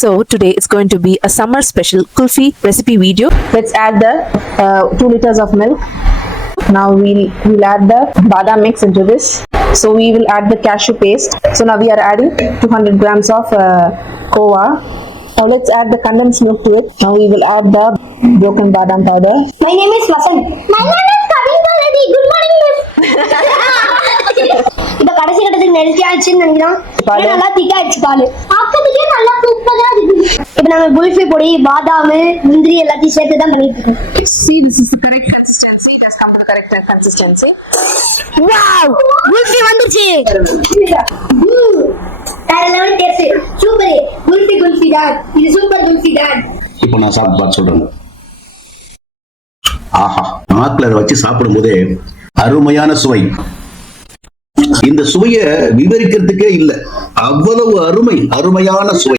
So today it's going to be a summer special kulfi recipe video. Let's add the 2 liters of milk. Now we'll add the badam mix into this. So we will add the cashew paste. So now we are adding 200 grams of kova. Now let's add the condensed milk to it. Now we will add the broken badam powder. My name is Vasant. My name is Kavita Reddy. Good morning, miss. இப்ப கடைசி கட்டத்துக்கு நெருக்கி ஆயிடுச்சுன்னு நினைக்கிறோம். நல்லா திக்கா ஆயிடுச்சு பால். சாப்பிட்டதுக்கே நல்லா சூப்பரா இருக்கு. இப்ப நாங்க குல்ஃபி பொடி, பாதாம், முந்திரி எல்லாத்தையும் சேர்த்து தான் பண்ணிட்டு இருக்கோம். See, this is the correct consistency. It has come to the correct consistency. Wow! Kulfi வந்துருச்சு. வேற லெவல் டேஸ்ட். சூப்பர். குல்ஃபி தான். இது சூப்பர் குல்ஃபி தான். இப்போ நான் சாப்பிட்டு பார்த்து சொல்றேன். ஆஹா, நாக்குல வச்சு சாப்பிடும் போதே அருமையான சுவை. இந்த சுவையை விவரிக்கிறதுக்கே இல்லை, அவ்வளவு அருமையான சுவை.